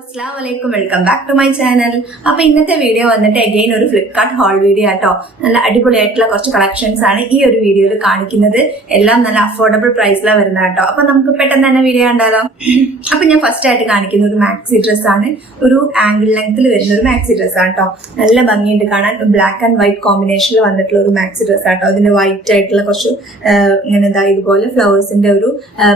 Assalamualaikum, welcome back to my channel. അപ്പോൾ ഇന്നത്തെ video വന്നിട്ട് അഗൈൻ ഒരു ഫ്ലിപ്കാർട്ട് ഹോൾ വീഡിയോ ആട്ടോ. നല്ല അടിപൊളിയായിട്ടുള്ള കുറച്ച് കളക്ഷൻസ് ആണ് ഈ ഒരു വീഡിയോയിൽ കാണിക്കുന്നത്. എല്ലാം നല്ല അഫോർഡബിൾ പ്രൈസിലാണ് വരുന്നത് കേട്ടോ. അപ്പോൾ നമുക്ക് പെട്ടെന്ന് തന്നെ വീഡിയോ കണ്ടാലോ. അപ്പോൾ ഞാൻ ഫസ്റ്റ് ആയിട്ട് കാണിക്കുന്ന ഒരു മാക്സി ഡ്രസ് ആണ്. ഒരു ആംഗിൾ ലെങ്ത്തിൽ വരുന്ന ഒരു മാക്സി ഡ്രസ് ആണ് കേട്ടോ. നല്ല ഭംഗിയുണ്ട് കാണാൻ. ബ്ലാക്ക് ആൻഡ് വൈറ്റ് കോമ്പിനേഷനിൽ വന്നിട്ടുള്ള ഒരു മാക്സി ഡ്രസ് ആട്ടോ. അതിന്റെ വൈറ്റ് ആയിട്ടുള്ള കുറച്ച് ഇങ്ങനെ ഇതാ ഇതുപോലെ ഫ്ലവേഴ്സിന്റെ ഒരു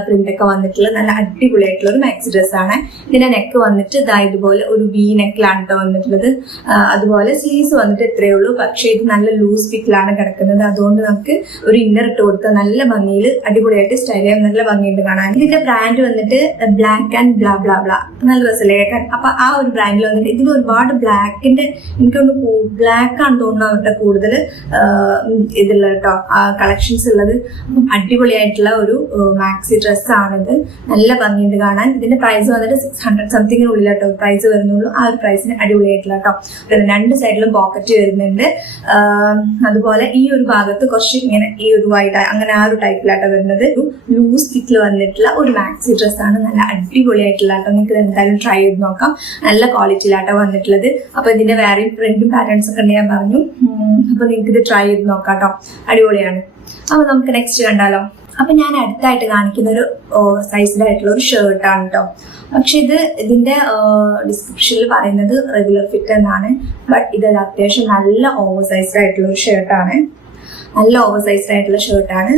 പ്രിന്റ് ഒക്കെ വന്നിട്ടുള്ള നല്ല അടിപൊളിയായിട്ടുള്ള ഒരു മാക്സി ഡ്രസ് ആണ്. ഇതിന്റെ നെക്ക് വന്നിട്ട് ഇതുപോലെ ഒരു വി നെക്കിലാണ് കേട്ടോ വന്നിട്ടുള്ളത്. അതുപോലെ സ്ലീവ്സ് വന്നിട്ട് ഇത്രയേ ഉള്ളൂ. പക്ഷെ ഇത് നല്ല ലൂസ് ഫിറ്റിലാണ് കിടക്കുന്നത്. അതുകൊണ്ട് നമുക്ക് ഒരു ഇന്നർ ഇട്ട് കൊടുത്ത നല്ല ഭംഗിയിൽ അടിപൊളിയായിട്ട് സ്റ്റൈൽ ചെയ്യാൻ നല്ല ഭംഗിയുണ്ട് കാണാൻ. ഇതിന്റെ ബ്രാൻഡ് വന്നിട്ട് black and blah blah blah നല്ല രസമല്ലേ കേൾക്കാൻ. അപ്പൊ ആ ഒരു ബ്രാൻഡിൽ വന്നിട്ട് ഇതിൽ ഒരുപാട് ബ്ലാക്കിന്റെ എനിക്കൊന്ന് ബ്ലാക്ക് ആണ് തോന്നുന്നു അവരുടെ കൂടുതൽ ഇതിലുള്ള കേട്ടോ കളക്ഷൻസ് ഉള്ളത്. അപ്പം അടിപൊളിയായിട്ടുള്ള ഒരു മാക്സി ഡ്രസ് ആണിത്. നല്ല ഭംഗിയുണ്ട് കാണാൻ. ഇതിന്റെ പ്രൈസ് വന്നിട്ട് 600 സംതിങ്ങിനുള്ളിൽ കേട്ടോ പ്രൈസ് വരുന്നുള്ളൂ. ആ ഒരു പ്രൈസിന് അടിപൊളിയായിട്ടുള്ള കേട്ടോ. രണ്ട് സൈഡിലും പോക്കറ്റ് വരുന്നുണ്ട്. അതുപോലെ ഈ ഒരു ഭാഗത്ത് കുറച്ച് ഇങ്ങനെ ഈ ഒരു വൈഡ് അങ്ങനെ ആ ഒരു ടൈപ്പിലാട്ടോ വരുന്നത്. ഒരു ലൂസ് ഫിറ്റിൽ വന്നിട്ടുള്ള ഒരു മാക്സി ഡ്രസ് ആണ്. നല്ല അടിപൊളിയായിട്ടുള്ള കേട്ടോ. നിങ്ങൾക്ക് എന്തായാലും ട്രൈ ചെയ്ത് നോക്കാം. നല്ല ക്വാളിറ്റിയിലാട്ടോ വന്നിട്ടുള്ളത്. അപ്പൊ ഇതിന്റെ വേറെ പ്രിന്റും പാറ്റേൺസ് ഒക്കെ ഉണ്ട് ഞാൻ പറഞ്ഞു. അപ്പൊ നിങ്ങൾക്ക് ഇത് ട്രൈ ചെയ്ത് നോക്കാം കേട്ടോ. അടിപൊളിയാണ്. അപ്പൊ നമുക്ക് നെക്സ്റ്റ് കണ്ടാലോ. അപ്പൊ ഞാൻ അടുത്തായിട്ട് കാണിക്കുന്ന ഒരു ഓവർ സൈസ്ഡ് ആയിട്ടുള്ള ഒരു ഷർട്ടാണ് കേട്ടോ. പക്ഷെ ഇതിന്റെ ഡിസ്ക്രിപ്ഷനിൽ പറയുന്നത് റെഗുലർ ഫിറ്റ് എന്നാണ്. ബട്ട് ഇത് അത്യാവശ്യം നല്ല ഓവർ സൈസ്ഡ് ആയിട്ടുള്ള ഒരു ഷർട്ടാണ്. നല്ല ഓവർ സൈസ്ഡ് ആയിട്ടുള്ള ഷർട്ടാണ്.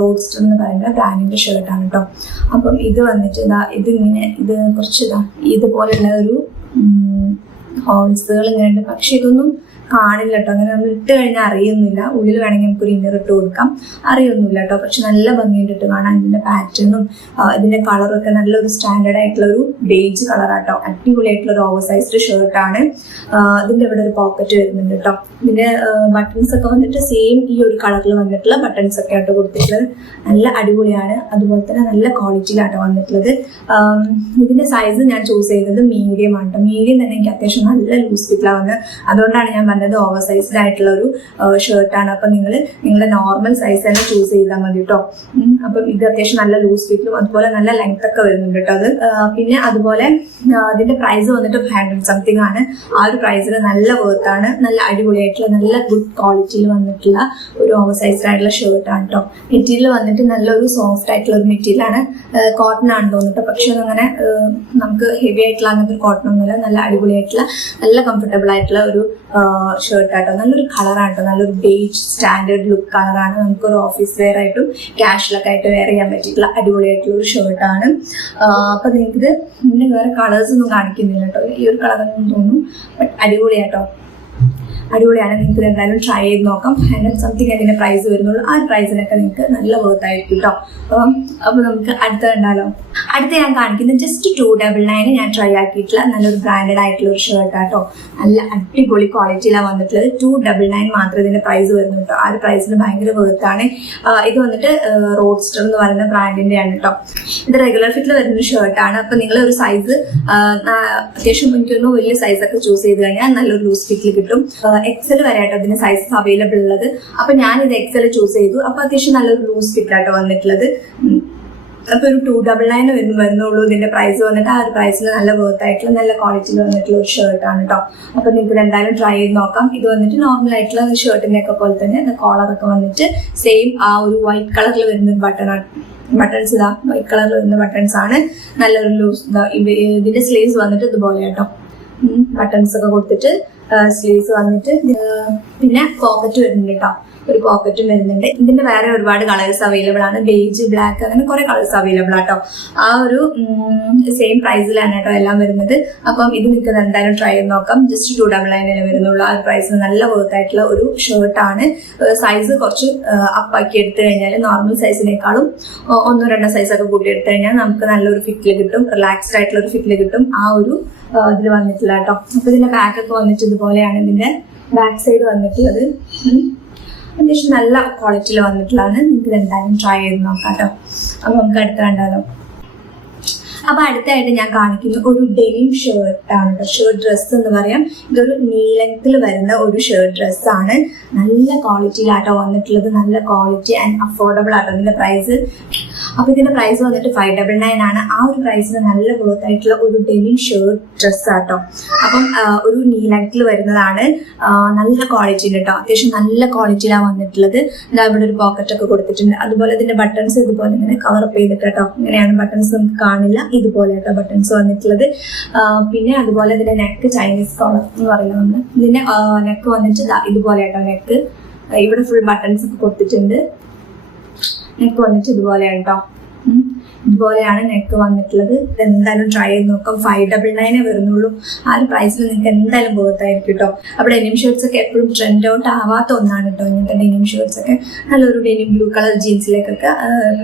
റോഡ്സ്റ്റർ എന്ന് പറയുന്ന ബ്രാൻഡിന്റെ ഷർട്ടാണ് കേട്ടോ. അപ്പം ഇത് വന്നിട്ട് ഇതിങ്ങനെ ഇത് കുറച്ച് ഇതുപോലുള്ള ഒരു ഹോൾസുകൾ ഇങ്ങനെ ഉണ്ട്. പക്ഷെ ഇതൊന്നും കാണില്ല കേട്ടോ. അങ്ങനെ നമ്മൾ ഇട്ട് കഴിഞ്ഞാൽ അറിയൊന്നുമില്ല. ഉള്ളിൽ വേണമെങ്കിൽ നമുക്കൊരു ഇന്നർ ഇട്ട് കൊടുക്കാം. അറിയൊന്നുമില്ല കേട്ടോ. പക്ഷെ നല്ല ഭംഗിയിട്ട് കാണാൻ. ഇതിന്റെ പാറ്റേണും ഇതിന്റെ കളറും ഒക്കെ നല്ലൊരു സ്റ്റാൻഡേർഡ് ആയിട്ടുള്ള ഒരു ബേജ് കളറാട്ടോ. അടിപൊളിയായിട്ടുള്ള ഒരു ഓവർ സൈസ്ഡ് ഷർട്ടാണ്. ഇതിന്റെ ഇവിടെ ഒരു പോക്കറ്റ് വരുന്നുണ്ട് കേട്ടോ. ഇതിന്റെ ബട്ടൺസ് ഒക്കെ വന്നിട്ട് സെയിം ഈ ഒരു കളറിൽ വന്നിട്ടുള്ള ബട്ടൺസ് ഒക്കെ ആട്ടോ കൊടുത്തിട്ടുള്ളത്. നല്ല അടിപൊളിയാണ്. അതുപോലെ തന്നെ നല്ല ക്വാളിറ്റിയിലാട്ടോ വന്നിട്ടുള്ളത്. ഇതിന്റെ സൈസ് ഞാൻ ചൂസ് ചെയ്തത് മീഡിയം ആണ് കേട്ടോ. മീഡിയം തന്നെ എനിക്ക് അത്യാവശ്യം നല്ല ലൂസ് ഫിറ്റിലാണ് വന്നത്. അതുകൊണ്ടാണ് ഞാൻ ഓവർ സൈസ്ഡ് ആയിട്ടുള്ള ഒരു ഷർട്ടാണ്. അപ്പൊ നിങ്ങളുടെ നോർമൽ സൈസ് തന്നെ ചൂസ് ചെയ്താൽ മതി കേട്ടോ. അപ്പം ഇത് അത്യാവശ്യം നല്ല ലൂസ് ഫിറ്റിലും അതുപോലെ നല്ല ലെങ്ത് ഒക്കെ വരുന്നുണ്ട് കേട്ടോ അത്. പിന്നെ അതുപോലെ അതിന്റെ പ്രൈസ് വന്നിട്ട് 100 സംതിങ് ആണ്. ആ ഒരു പ്രൈസിൽ നല്ല വേർത്താണ്. നല്ല അടിപൊളിയായിട്ടുള്ള നല്ല ഗുഡ് ക്വാളിറ്റിയിൽ വന്നിട്ടുള്ള ഒരു ഓവർ സൈസ്ഡ് ആയിട്ടുള്ള ഷർട്ടാണ് കേട്ടോ. മെറ്റീരിയൽ വന്നിട്ട് നല്ലൊരു സോഫ്റ്റ് ആയിട്ടുള്ള ഒരു മെറ്റീരിയലാണ്. കോട്ടൺ ആണ് തോന്നിട്ടോ. പക്ഷെ അതങ്ങനെ നമുക്ക് ഹെവി ആയിട്ടുള്ള അങ്ങനത്തെ ഒരു കോട്ടൺ ഒന്നുമില്ല. നല്ല അടിപൊളിയായിട്ടുള്ള നല്ല കംഫർട്ടബിൾ ആയിട്ടുള്ള ഒരു ഷർട്ടാട്ടോ. നല്ലൊരു കളറാട്ടോ. നല്ലൊരു ബേജ് സ്റ്റാൻഡേർഡ് ലുക്ക് കളറാണ്. നമുക്കൊരു ഓഫീസ് വെയർ ആയിട്ടും ക്യാഷ്വലൊക്കെ ആയിട്ട് വെയർ ചെയ്യാൻ പറ്റിയിട്ടുള്ള അടിപൊളിയായിട്ടുള്ള ഒരു ഷർട്ടാണ്. അപ്പൊ നിങ്ങൾക്കിത് ഇതിന്റെ വേറെ കളേഴ്സ് ഒന്നും കാണിക്കുന്നില്ല കേട്ടോ. ഈ ഒരു കളറൊന്നും തോന്നുന്നു. ബട്ട് അടിപൊളിയാട്ടോ. അടിപൊളിയാണ്. നിങ്ങൾക്ക് എന്തായാലും ട്രൈ ചെയ്ത് നോക്കാം. 100 സംതിങ് അതിന്റെ പ്രൈസ് വരുന്നുള്ളൂ. ആ പ്രൈസിനൊക്കെ നിങ്ങൾക്ക് നല്ല വേർത്തായിരിക്കും കേട്ടോ. അപ്പൊ നമുക്ക് അടുത്ത കണ്ടാലോ. അടുത്ത ഞാൻ കാണിക്കുന്നത് ജസ്റ്റ് 299 ഞാൻ ട്രൈ ആക്കിയിട്ടുള്ള നല്ലൊരു ബ്രാൻഡഡ് ആയിട്ടുള്ള ഒരു ഷർട്ടാട്ടോ. നല്ല അടിപൊളി ക്വാളിറ്റിയിലാണ് വന്നിട്ടുള്ളത്. 299 മാത്രമേ ഇതിന്റെ പ്രൈസ് വരുന്നു കേട്ടോ. ആ ഒരു പ്രൈസിന് ഭയങ്കര വേർത്താണ്. ഇത് വന്നിട്ട് റോഡ്സ്റ്റർ എന്ന് പറയുന്ന ബ്രാൻഡിന്റെ ആണ് കേട്ടോ. ഇത് റെഗുലർ ഫിറ്റിൽ വരുന്ന ഷർട്ടാണ്. അപ്പൊ നിങ്ങൾ ഒരു സൈസ് അത്യാവശ്യം എനിക്കൊന്ന് വലിയ സൈസൊക്കെ ചൂസ് ചെയ്ത് കഴിഞ്ഞാൽ നല്ലൊരു ലൂസ് ഫിറ്റിൽ കിട്ടും. എക്സൽ വരെ ആട്ടോ അതിന്റെ സൈസസ് അവൈലബിൾ ഉള്ളത്. അപ്പൊ ഞാൻ ഇത് എക്സൽ ചൂസ് ചെയ്തു. അപ്പൊ അത്യാവശ്യം നല്ലൊരു ലൂസ് ഫിറ്റാട്ടോ വന്നിട്ടുള്ളത്. അപ്പൊ ഒരു 299 വരുന്നുള്ളൂ. ഇതിന്റെ പ്രൈസ് വന്നിട്ട് ആ ഒരു പ്രൈസിൽ നല്ല വേർത്ത് ആയിട്ടുള്ള നല്ല ക്വാളിറ്റിയിൽ വന്നിട്ടുള്ള ഒരു ഷർട്ടാണ് കേട്ടോ. അപ്പൊ നിങ്ങൾക്ക് എന്തായാലും ട്രൈ ചെയ്ത് നോക്കാം. ഇത് വന്നിട്ട് നോർമൽ ആയിട്ടുള്ള ഷർട്ടിന്റെ ഒക്കെ പോലെ തന്നെ കോളറൊക്കെ വന്നിട്ട് സെയിം ആ ഒരു വൈറ്റ് കളറിൽ വരുന്ന ഒരു ബട്ടണാണ്. ബട്ടൺസ് വൈറ്റ് കളറിൽ വരുന്ന ബട്ടൺസ് ആണ്. നല്ലൊരു ലൂസ്. ഇതിന്റെ സ്ലീവ്സ് വന്നിട്ട് ഇതുപോലെ കേട്ടോ. ബട്ടൺസ് ഒക്കെ കൊടുത്തിട്ട് സ്ലീവ്സ് വന്നിട്ട് പിന്നെ പോക്കറ്റ് വരുന്നുണ്ട് കേട്ടോ. ഒരു പോക്കറ്റും വരുന്നുണ്ട്. ഇതിന്റെ വേറെ ഒരുപാട് കളേഴ്സ് അവൈലബിൾ ആണ്. ബേജ്, ബ്ലാക്ക് അങ്ങനെ കുറെ കളേഴ്സ് അവൈലബിൾ ആട്ടോ. ആ ഒരു സെയിം പ്രൈസിലാണ് കേട്ടോ എല്ലാം വരുന്നത്. അപ്പം ഇത് നിങ്ങൾക്ക് എന്തായാലും ട്രൈ ചെയ്ത് നോക്കാം. ജസ്റ്റ് 299 വരുന്നുള്ളൂ. ആ ഒരു പ്രൈസിന് നല്ല വേർത്ത് ആയിട്ടുള്ള ഒരു ഷർട്ടാണ്. സൈസ് കുറച്ച് അപ്പാക്കി എടുത്തു കഴിഞ്ഞാൽ നോർമൽ സൈസിനേക്കാളും 1-2 സൈസൊക്കെ കൂട്ടി എടുത്തു കഴിഞ്ഞാൽ നമുക്ക് നല്ലൊരു ഫിറ്റിൽ കിട്ടും. റിലാക്സ്ഡ് ആയിട്ടുള്ള ഒരു ഫിറ്റിൽ കിട്ടും. ആ ഒരു ഇതിൽ വന്നിട്ടില്ല കേട്ടോ. അപ്പൊ ഇതിന്റെ ബാക്കൊക്കെ വന്നിട്ട് ഇതുപോലെയാണ് ഇതിന്റെ ബാക്ക് സൈഡ് വന്നിട്ടുള്ളത്. അത്യാവശ്യം നല്ല ക്വാളിറ്റിയിൽ വന്നിട്ടുള്ളതാണ്. നിങ്ങൾക്ക് എന്തായാലും ട്രൈ ചെയ്ത് നോക്കാം കേട്ടോ. അപ്പൊ നമുക്ക് അടുത്ത കണ്ടാലോ. അപ്പൊ അടുത്തായിട്ട് ഞാൻ കാണിക്കുന്ന ഒരു ഡെനിം ഷർട്ടാണ് കേട്ടോ. ഷർട്ട് ഡ്രസ് എന്ന് പറയാം. ഇതൊരു നീ ലെങ്ത്തിൽ വരുന്ന ഒരു ഷർട്ട് ഡ്രസ്സാണ്. നല്ല ക്വാളിറ്റിയിലാട്ടോ വന്നിട്ടുള്ളത്. നല്ല ക്വാളിറ്റി ആൻഡ് അഫോർഡബിൾ ആട്ടോ ഇതിന്റെ പ്രൈസ്. അപ്പൊ ഇതിന്റെ പ്രൈസ് വന്നിട്ട് 599 ആണ്. ആ ഒരു പ്രൈസിന് നല്ല ക്ലോത്ത് ആയിട്ടുള്ള ഒരു ഡെനിം ഷർട്ട് ഡ്രസ് ആട്ടോ. അപ്പം ഒരു നീ ലെങ്ത്തിൽ വരുന്നതാണ്. നല്ല ക്വാളിറ്റി ഉണ്ട് കേട്ടോ, അത്യാവശ്യം നല്ല ക്വാളിറ്റിയിലാണ് വന്നിട്ടുള്ളത്. ഇവിടെ ഒരു പോക്കറ്റ് ഒക്കെ കൊടുത്തിട്ടുണ്ട്. അതുപോലെ ഇതിന്റെ ബട്ടൺസ് ഇതുപോലെ ഇങ്ങനെ കവർ അപ്പ് ചെയ്തിട്ട് കേട്ടോ, ഇങ്ങനെയാണ് ബട്ടൺസ് നമുക്ക് കാണില്ല, ഇതുപോലെ കേട്ടോ ബട്ടൺസ് വന്നിട്ടുള്ളത്. പിന്നെ അതുപോലെ ഇതിന്റെ നെക്ക് ചൈനീസ് കോളർ എന്ന് പറയുന്നത്. ഇതിന്റെ നെക്ക് വന്നിട്ട് ഇതുപോലെ കേട്ടോ, നെക്ക് ഇവിടെ ഫുൾ ബട്ടൺസ് ഒക്കെ കൊടുത്തിട്ടുണ്ട്. നെക്ക് വന്നിട്ട് ഇതുപോലെയാണ് കേട്ടോ, ഇതുപോലെയാണ് നെക്ക് വന്നിട്ടുള്ളത്. ഇത് എന്തായാലും ട്രൈ ചെയ്ത് നോക്കാം. 599 വരുന്നുള്ളൂ. ആ ഒരു പ്രൈസിൽ നിങ്ങൾക്ക് എന്തായാലും ബോത്തായിരിക്കും കേട്ടോ. അവിടെ ഡെനിം ഷർട്ട്സ് ഒക്കെ എപ്പോഴും ട്രെൻഡ് ഔട്ട് ആവാത്ത ഒന്നാണ് കേട്ടോ. ഇങ്ങനത്തെ ഡെനിം ഷർട്ട്സ് ഒക്കെ നല്ലൊരു ഡെനിം ബ്ലൂ കളർ ജീൻസിലേക്കൊക്കെ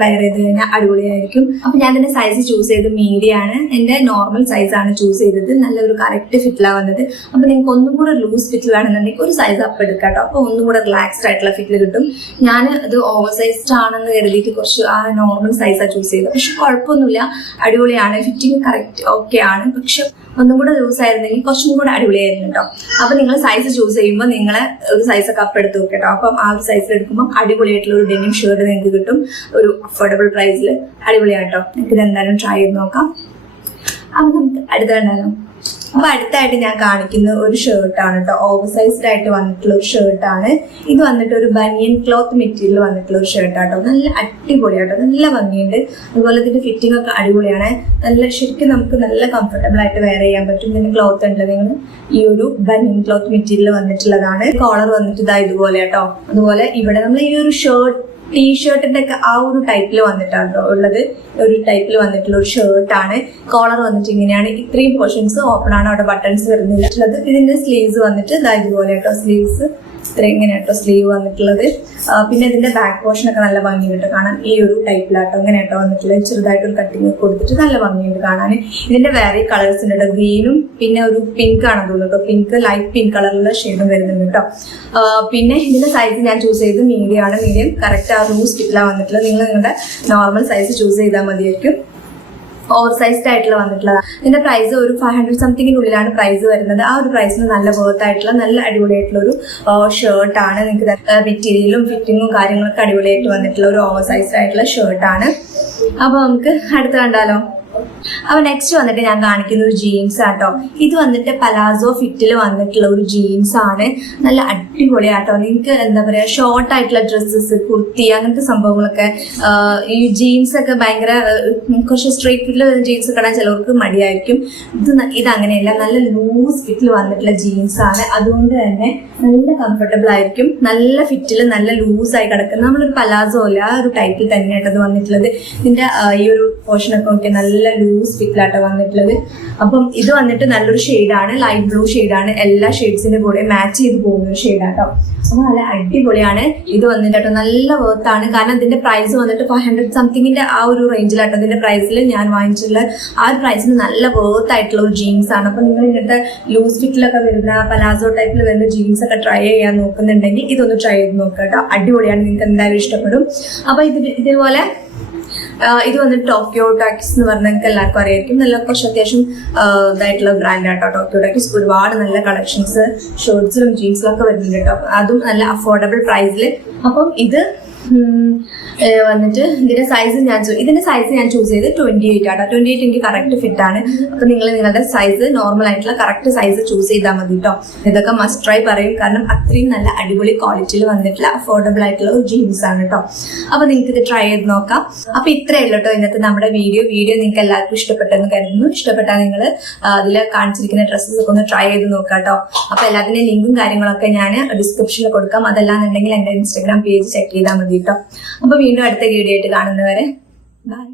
പെയർ ചെയ്ത് കഴിഞ്ഞാൽ അടിപൊളിയായിരിക്കും. അപ്പൊ ഞാൻ ഇതിന്റെ സൈസ് ചൂസ് ചെയ്ത് മീഡിയം ആണ്. എന്റെ നോർമൽ സൈസ് ആണ് ചൂസ് ചെയ്തത്. നല്ലൊരു കറക്റ്റ് ഫിറ്റിലാണ് വന്നത്. അപ്പൊ നിങ്ങൾക്ക് ഒന്നും കൂടെ ലൂസ് ഫിറ്റിൽ വേണമെന്നുണ്ടെങ്കിൽ ഒരു സൈസ് അപ്പ് എടുക്കാം കേട്ടോ. അപ്പൊ ഒന്നും കൂടെ റിലാക്സ്ഡ് ആയിട്ടുള്ള ഫിറ്റിൽ കിട്ടും. ഞാൻ ഇത് ഓവർ സൈസ്ഡ് ആണെന്ന് കരുതിയിട്ട് കുറച്ച് ആ നോർമൽ സൈസാണ് ചൂസ് ചെയ്തത്. പക്ഷെ കുഴപ്പമൊന്നുമില്ല, അടിപൊളിയാണ്. ഫിറ്റിംഗ് കറക്റ്റ് ഓക്കെ ആണ്. പക്ഷെ ഒന്നും കൂടെ ലൂസ് ആയിരുന്നെങ്കിൽ കുറച്ചും കൂടെ അടിപൊളിയായിരുന്നു കേട്ടോ. അപ്പൊ നിങ്ങൾ സൈസ് ചൂസ് ചെയ്യുമ്പോൾ നിങ്ങൾ ഒരു സൈസ് ഒക്കെ അപ്പ് എടുത്ത് നോക്കട്ടോ. അപ്പം ആ ഒരു സൈസിൽ എടുക്കുമ്പോൾ അടിപൊളിയായിട്ടുള്ള ഒരു ഡെനിം ഷർട്ട് നിങ്ങൾക്ക് കിട്ടും ഒരു അഫോർഡബിൾ പ്രൈസിൽ. അടിപൊളിയാട്ടോ. നിങ്ങൾക്ക് ഇത് എന്തായാലും ട്രൈ ചെയ്ത് നോക്കാം. അപ്പൊ നമുക്ക് അടുത്ത കണ്ടാലോ. അപ്പൊ അടുത്തായിട്ട് ഞാൻ കാണിക്കുന്ന ഒരു ഷർട്ടാണ് കേട്ടോ. ഓവർ സൈസ്ഡ് ആയിട്ട് വന്നിട്ടുള്ള ഒരു ഷർട്ടാണ്. ഇത് വന്നിട്ട് ഒരു ബനിയൻ ക്ലോത്ത് മെറ്റീരിയൽ വന്നിട്ടുള്ള ഒരു ഷർട്ടാട്ടോ. നല്ല അടിപൊളിയാട്ടോ, നല്ല ഭംഗിയുണ്ട്. അതുപോലെ ഇതിന്റെ ഫിറ്റിംഗ് ഒക്കെ അടിപൊളിയാണ്. നല്ല ശരിക്കും നമുക്ക് നല്ല കംഫർട്ടബിൾ ആയിട്ട് വെയർ ചെയ്യാൻ പറ്റും. ഇതിന്റെ ക്ലോത്ത് ഉണ്ട്, നിങ്ങൾ ഈ ഒരു ബനിയൻ ക്ലോത്ത് മെറ്റീരിയൽ വന്നിട്ടുള്ളതാണ്. കോളർ വന്നിട്ട് ഇതാ ഇതുപോലെ കേട്ടോ. അതുപോലെ ഇവിടെ നമ്മൾ ഈ ഒരു ടീഷർട്ടിന്റെ ഒക്കെ ആ ഒരു ടൈപ്പിൽ വന്നിട്ടാണ് ഉള്ളത്. ഒരു ടൈപ്പിൽ വന്നിട്ടുള്ള ഒരു ഷർട്ടാണ്. കോളർ വന്നിട്ട് ഇങ്ങനെയാണ്. ഇത്രയും പോർഷൻസ് ഓപ്പൺ ആണ്, അവിടെ ബട്ടൺസ് വരുന്നില്ല. ഇതിന്റെ സ്ലീവ്സ് വന്നിട്ട് ഇതാ ഇതുപോലെ കേട്ടോ. സ്ലീവ്സ് ഇത്ര ഇങ്ങനെ കേട്ടോ സ്ലീവ് വന്നിട്ടുള്ളത്. പിന്നെ ഇതിന്റെ ബാക്ക് പോർഷൻ ഒക്കെ നല്ല ഭംഗിയുണ്ട് കാണാൻ. ഈ ഒരു ടൈപ്പിലാട്ടോ ഇങ്ങനെ കേട്ടോ വന്നിട്ടുള്ളത്. ചെറുതായിട്ടൊരു കട്ടിങ് കൊടുത്തിട്ട് നല്ല ഭംഗിയുണ്ട് കാണാൻ. ഇതിന്റെ വേറെ കളേഴ്സ് ഉണ്ട് കേട്ടോ. ഗ്രീനും പിന്നെ ഒരു പിങ്ക് ആണെന്ന് തോന്നുന്നു കേട്ടോ. പിങ്ക് ലൈറ്റ് പിങ്ക് കളറിലുള്ള ഷെയ്ഡും വരുന്നുണ്ട് കേട്ടോ. പിന്നെ ഇതിന്റെ സൈസ് ഞാൻ ചൂസ് ചെയ്ത് മീഡിയം ആണ്. മീഡിയം കറക്റ്റ് ആ ലൂസ് ഫിറ്റിലാണ് വന്നിട്ടുള്ളത്. നിങ്ങൾ നിങ്ങളുടെ നോർമൽ സൈസ് ചൂസ് ചെയ്താൽ മതിയായിരിക്കും. ഓവർ സൈസ്ഡ് ആയിട്ടുള്ള വന്നിട്ടുള്ളത്. ഇതിന്റെ പ്രൈസ് ഒരു 500 സംതിങ്ങിനുള്ളിലാണ് പ്രൈസ് വരുന്നത്. ആ ഒരു പ്രൈസിന് നല്ല വർത്ത് ആയിട്ടുള്ള നല്ല അടിപൊളിയായിട്ടുള്ള ഒരു ഷർട്ടാണ്. നിങ്ങൾക്ക് മെറ്റീരിയലും ഫിറ്റിങ്ങും കാര്യങ്ങളൊക്കെ അടിപൊളിയായിട്ട് വന്നിട്ടുള്ള ഒരു ഓവർ സൈസ്ഡ് ആയിട്ടുള്ള ഷർട്ടാണ്. അപ്പൊ നമുക്ക് അടുത്ത് കണ്ടാലോ. അപ്പൊ നെക്സ്റ്റ് വന്നിട്ട് ഞാൻ കാണിക്കുന്ന ഒരു ജീൻസ് ആട്ടോ. ഇത് വന്നിട്ട് പലാസോ ഫിറ്റിൽ വന്നിട്ടുള്ള ഒരു ജീൻസ് ആണ്. നല്ല അടിപൊളിയാട്ടോ. നിങ്ങൾക്ക് എന്താ പറയാ, ഷോർട്ട് ആയിട്ടുള്ള ഡ്രസ്സസ്, കുർത്തി, അങ്ങനത്തെ സംഭവങ്ങളൊക്കെ ഈ ജീൻസ് ഒക്കെ ഭയങ്കര കുറച്ച് സ്ട്രേറ്റ് ഫിറ്റിൽ വരുന്ന ജീൻസ് ഒക്കെ ഇടാൻ ചിലവർക്ക് മടിയായിരിക്കും. ഇത് അങ്ങനെയല്ല, നല്ല ലൂസ് ഫിറ്റിൽ വന്നിട്ടുള്ള ജീൻസ് ആണ്. അതുകൊണ്ട് തന്നെ നല്ല കംഫർട്ടബിൾ ആയിരിക്കും. നല്ല ഫിറ്റിൽ നല്ല ലൂസായി കിടക്കുന്ന നമ്മളൊരു പലാസോ അല്ല ആ ഒരു ടൈപ്പിൽ തന്നെയായിട്ട് അത് വന്നിട്ടുള്ളത്. ഇതിന്റെ ഈ ഒരു പോർഷനൊക്കെ നോക്കിയാൽ നല്ല ലൂസ് ഫിറ്റിലാട്ടോ വന്നിട്ടുള്ളത്. അപ്പം ഇത് വന്നിട്ട് നല്ലൊരു ഷെയ്ഡാണ്, ലൈറ്റ് ബ്ലൂ ഷെയ്ഡാണ്. എല്ലാ ഷെയ്ഡ്സിന്റെ കൂടെ മാച്ച് ചെയ്ത് പോകുന്ന ഒരു ഷെയ്ഡാട്ടോ. അപ്പൊ നല്ല അടിപൊളിയാണ്. ഇത് വന്നിട്ടോ നല്ല വർത്താണ്. കാരണം ഇതിന്റെ പ്രൈസ് വന്നിട്ട് 500 സംതിങ്ങിന്റെ ആ ഒരു റേഞ്ചിലാട്ടോ. ഇതിന്റെ പ്രൈസിൽ ഞാൻ വാങ്ങിച്ചിട്ടുള്ള ആ ഒരു പ്രൈസിന് നല്ല വർത്ത് ആയിട്ടുള്ള ഒരു ജീൻസ് ആണ്. അപ്പൊ നിങ്ങൾ ഇങ്ങനത്തെ ലൂസ് ഫിറ്റിലൊക്കെ വരുന്ന പലാസോ ടൈപ്പിൽ വരുന്ന ജീൻസ് ഒക്കെ ട്രൈ ചെയ്യാൻ നോക്കുന്നുണ്ടെങ്കിൽ ഇതൊന്ന് ട്രൈ ചെയ്ത് നോക്കാം കേട്ടോ. അടിപൊളിയാണ്, നിങ്ങൾക്ക് എന്തായാലും ഇഷ്ടപ്പെടും. അപ്പൊ ഇതുപോലെ ഇത് വന്നിട്ട് ടോക്കിയോ ടാക്കിസ് എന്ന് പറഞ്ഞാൽ നിങ്ങൾക്ക് എല്ലാവർക്കും അറിയായിരിക്കും. നല്ല കുറച്ച് അത്യാവശ്യം ഇതായിട്ടുള്ള ബ്രാൻഡ് ആട്ടോ ടോക്കിയോ ടാക്കിസ്. ഒരുപാട് നല്ല കളക്ഷൻസ് ഷർട്ട്സിലും ജീൻസിലും ഒക്കെ വരുന്നുണ്ട് കേട്ടോ. അതും നല്ല അഫോർഡബിൾ പ്രൈസിൽ. അപ്പം ഇത് വന്നിട്ട് ഇതിന്റെ സൈസ് ഞാൻ ചൂസ് ചെയ്ത് 28 ആട്ടോ. 28 എനിക്ക് കറക്റ്റ് ഫിറ്റ് ആണ്. അപ്പൊ നിങ്ങൾ നിങ്ങളുടെ സൈസ് നോർമൽ ആയിട്ടുള്ള കറക്റ്റ് സൈസ് ചൂസ് ചെയ്താൽ മതി കേട്ടോ. ഇതൊക്കെ മസ്റ്റ് ട്രൈ പറയും. കാരണം അത്രയും നല്ല അടിപൊളി ക്വാളിറ്റിയിൽ വന്നിട്ടുള്ള അഫോർഡബിൾ ആയിട്ടുള്ള ഒരു ജീൻസ് ആണ് കേട്ടോ. അപ്പൊ നിങ്ങൾക്ക് ഇത് ട്രൈ ചെയ്ത് നോക്കാം. അപ്പൊ ഇത്രയേ ഉള്ളൂ കേട്ടോ ഇന്നത്തെ നമ്മുടെ വീഡിയോ നിങ്ങൾക്ക് എല്ലാവർക്കും ഇഷ്ടപ്പെട്ടെന്ന് കരുതുന്നു. ഇഷ്ടപ്പെട്ടാൽ നിങ്ങൾ അതിൽ കാണിച്ചിരിക്കുന്ന ഡ്രസ്സസ് ഒക്കെ ഒന്ന് ട്രൈ ചെയ്ത് നോക്കാം കേട്ടോ. അപ്പൊ എല്ലാത്തിന്റെയും ലിങ്കും കാര്യങ്ങളൊക്കെ ഞാൻ ഡിസ്ക്രിപ്ഷനിൽ കൊടുക്കാം. അതല്ലാന്നുണ്ടെങ്കിൽ എന്റെ ഇൻസ്റ്റാഗ്രാം പേജ് ചെക്ക് ചെയ്താൽ മതി കേട്ടോ. അപ്പൊ വീണ്ടും അടുത്ത വീഡിയോ ആയിട്ട് കാണുന്നവരെ ബൈ.